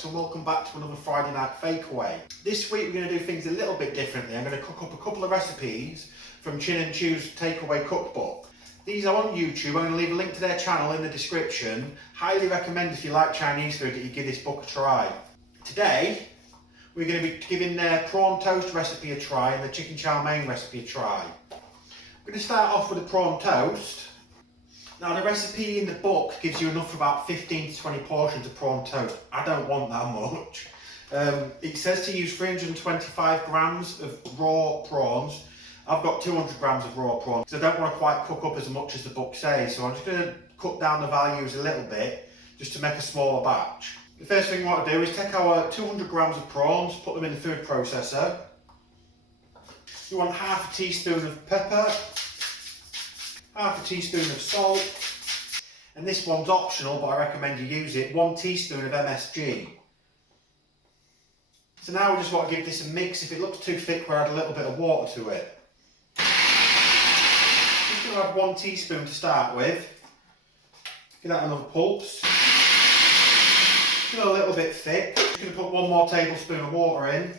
Cooks and welcome back to another Friday night Fakeaway. This week we're going to do things a little bit differently. I'm going to cook up a couple of recipes from Chin and Chew's Takeaway cookbook. These are on YouTube. I'm going to leave a link to their channel in the description. Highly recommend if you like Chinese food that you give this book a try. Today we're going to be giving their prawn toast recipe a try and the chicken chow mein recipe a try. We're going to start off with the prawn toast. Now the recipe in the book gives you enough for about 15 to 20 portions of prawn toast. I don't want that much. It says to use 325 grams of raw prawns. I've got 200 grams of raw prawns because I don't want to quite cook up as much as the book says. So I'm just going to cut down the values a little bit just to make a smaller batch. The first thing we want to do is take our 200 grams of prawns, put them in the food processor. You want half a teaspoon of pepper, half a teaspoon of salt, and this one's optional but I recommend you use it, 1 teaspoon of MSG. So now we just want to give this a mix. If it looks too thick, we'll add a little bit of water to it. Just going to add 1 teaspoon to start with. Give that another pulse. Still a little bit thick. Just going to put 1 more tablespoon of water in.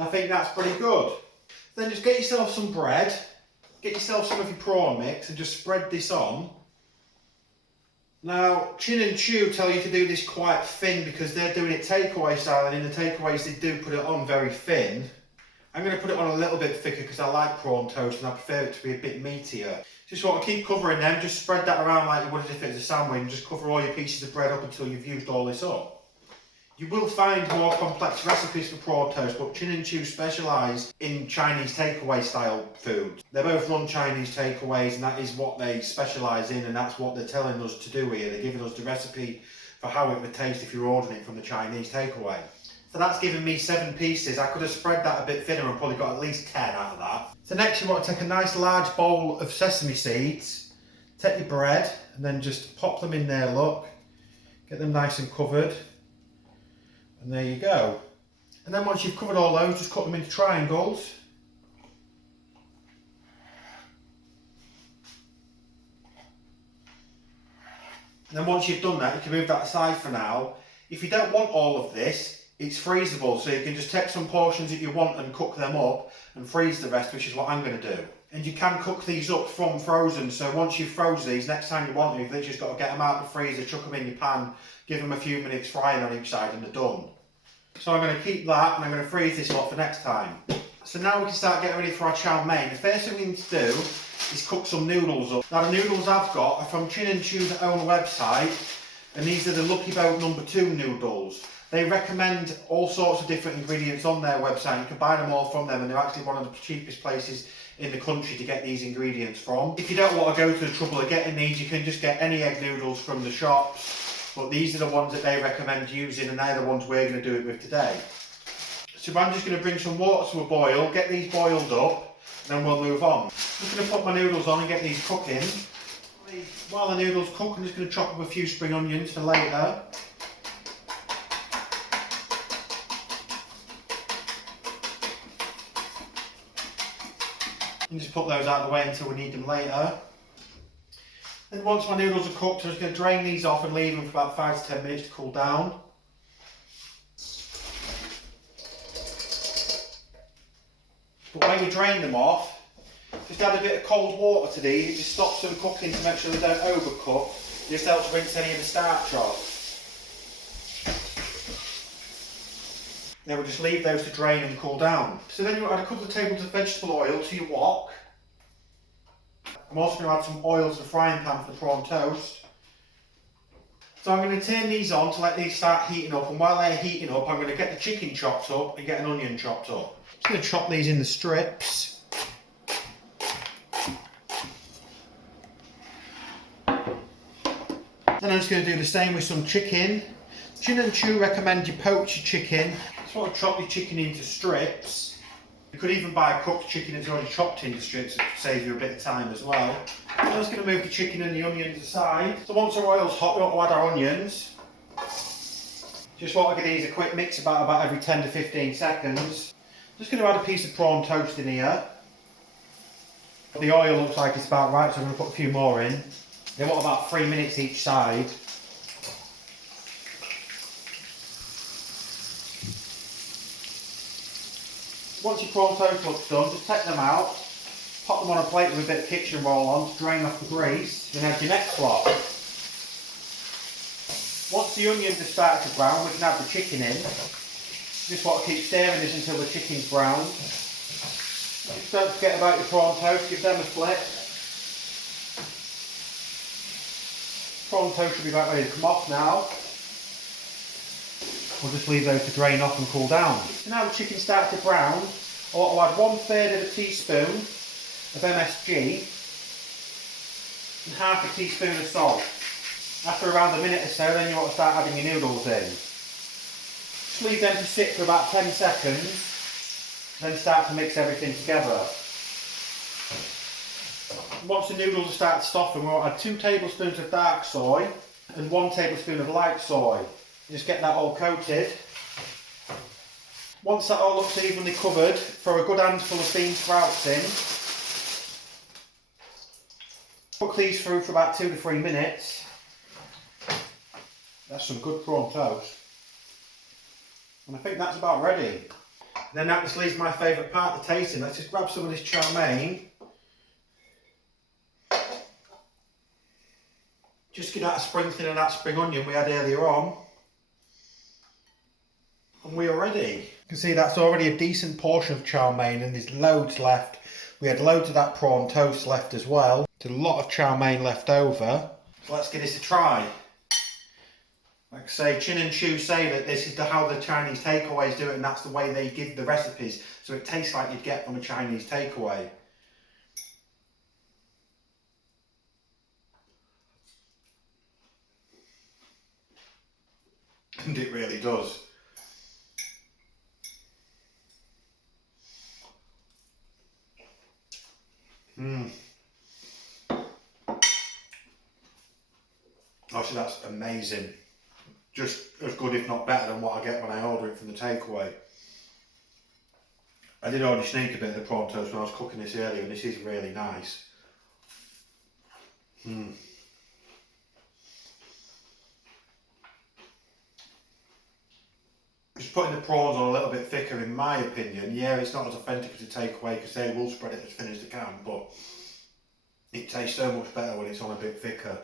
I think that's pretty good. Then just get yourself some bread, get yourself some of your prawn mix and just spread this on. Now, Chin and Chew tell you to do this quite thin because they're doing it takeaway style, and in the takeaways they do put it on very thin. I'm going to put it on a little bit thicker because I like prawn toast and I prefer it to be a bit meatier. Just want to keep covering them, just spread that around like you would as if it was a sandwich and just cover all your pieces of bread up until you've used all this up. You will find more complex recipes for prawn toast, but Chin and Chew specialise in Chinese takeaway style food. They both run Chinese takeaways and that is what they specialise in, and that's what they're telling us to do here. They're giving us the recipe for how it would taste if you're ordering it from the Chinese takeaway. So that's given me 7 pieces. I could have spread that a bit thinner and probably got at least 10 out of that. So next you want to take a nice large bowl of sesame seeds, take your bread and then just pop them in there, look. Get them nice and covered. And there you go. And then once you've covered all those, just cut them into triangles. And then once you've done that, you can move that aside for now. If you don't want all of this, it's freezable, so you can just take some portions that you want and cook them up and freeze the rest, which is what I'm going to do. And you can cook these up from frozen, so once you've frozen these, next time you want them, you've just got to get them out of the freezer, chuck them in your pan, give them a few minutes frying on each side and they're done. So I'm going to keep that and I'm going to freeze this lot for next time. So now we can start getting ready for our chow mein. The first thing we need to do is cook some noodles up. Now the noodles I've got are from Chin and Chew's own website, and these are the Lucky Boat #2 noodles. They recommend all sorts of different ingredients on their website. You can buy them all from them, and they're actually one of the cheapest places in the country to get these ingredients from. If you don't want to go to the trouble of getting these, you can just get any egg noodles from the shops. But these are the ones that they recommend using, and they're the ones we're going to do it with today. So I'm just going to bring some water to a boil, get these boiled up, and then we'll move on. I'm just going to put my noodles on and get these cooking. While the noodles cook, I'm just going to chop up a few spring onions for later. And just put those out of the way until we need them later. Then once my noodles are cooked, I'm just going to drain these off and leave them for about 5 to 10 minutes to cool down. But when you drain them off, just add a bit of cold water to these. It just stops them cooking to make sure they don't overcook. It just helps rinse any of the starch off. Then we'll just leave those to drain and cool down. So then you add a couple of tablespoons of vegetable oil to your wok. I'm also going to add some oil to the frying pan for the prawn toast. So I'm going to turn these on to let these start heating up, and while they're heating up I'm going to get the chicken chopped up and get an onion chopped up. I'm just going to chop these in the strips. Then I'm just going to do the same with some chicken. Chin and Chew recommend you poach your chicken. Just want to chop your chicken into strips. You could even buy a cooked chicken that's already chopped into strips to save you a bit of time as well. I'm just going to move the chicken and the onions aside. So once our oil's hot, we want to add our onions. Just want to give these a quick mix about every 10 to 15 seconds. Just going to add a piece of prawn toast in here. The oil looks like it's about right, so I'm going to put a few more in. They want about 3 minutes each side. Once your prawn toast looks done, just take them out, pop them on a plate with a bit of kitchen roll on to drain off the grease, then add your next lot. Once the onions have started to brown, we can add the chicken in. Just want to keep stirring this until the chicken's brown. Just don't forget about your prawn toast, give them a flip. Prawn toast should be about ready to come off now. We'll just leave those to drain off and cool down. So now the chicken started to brown, I want to add 1/3 of a teaspoon of MSG and half a teaspoon of salt. After around a minute or so, then you want to start adding your noodles in. Just leave them to sit for about 10 seconds, then start to mix everything together. Once the noodles are starting to soften, we'll add 2 tablespoons of dark soy and 1 tablespoon of light soy. Just get that all coated. Once that all looks evenly covered, throw a good handful of bean sprouts in. Cook these through for about 2 to 3 minutes. That's some good prawn toast. And I think that's about ready. Then that just leaves my favourite part, the tasting. Let's just grab some of this chow mein. Just get out a sprinkling of that spring onion we had earlier on. And we are ready. You can see that's already a decent portion of chow mein and there's loads left. We had loads of that prawn toast left as well. There's a lot of chow mein left over. So let's give this a try. Like I say, Chin and Chew say that this is how the Chinese takeaways do it and that's the way they give the recipes. So it tastes like you'd get from a Chinese takeaway. And it really does. Actually, that's amazing. Just as good, if not better, than what I get when I order it from the takeaway. I did already sneak a bit of the prawn toast when I was cooking this earlier, and this is really nice. Just putting the prawns on a little bit thicker, in my opinion. Yeah, it's not as authentic as a takeaway because they will spread it as thin as they can, but it tastes so much better when it's on a bit thicker.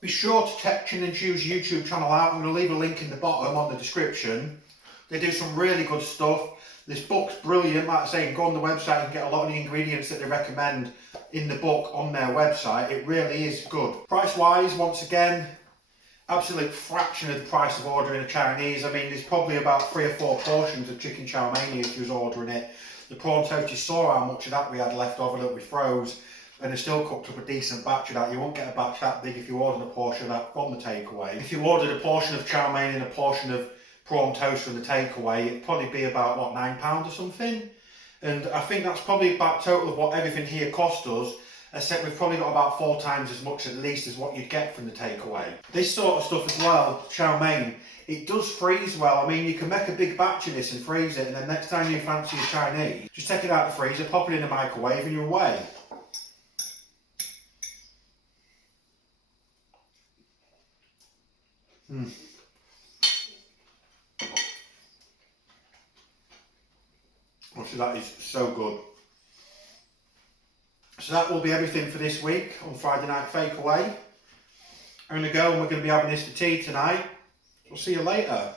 Be sure to check Chin and Chew's YouTube channel out. I'm going to leave a link in the bottom on the description. They do some really good stuff. This book's brilliant. Like I say, you can go on the website and get a lot of the ingredients that they recommend in the book on their website. It really is good. Price wise, once again, absolute fraction of the price of ordering a Chinese. I mean, there's probably about 3 or 4 portions of chicken chow mein if you was ordering it. The prawn toast, you saw how much of that we had left over that we froze, and they still cooked up a decent batch of that. You won't get a batch that big if you ordered a portion of that from the takeaway. If you ordered a portion of chow mein and a portion of prawn toast from the takeaway, it'd probably be about, what, £9 or something? And I think that's probably about total of what everything here cost us, except we've probably got about 4 times as much at least as what you'd get from the takeaway. This sort of stuff as well, chow mein, it does freeze well. I mean, you can make a big batch of this and freeze it, and then next time you fancy a Chinese, just take it out of the freezer, pop it in the microwave, and you're away. Honestly, that is so good. So that will be everything for this week on Friday Night Fakeaway. I'm going to go and we're going to be having this for tea tonight. We'll see you later.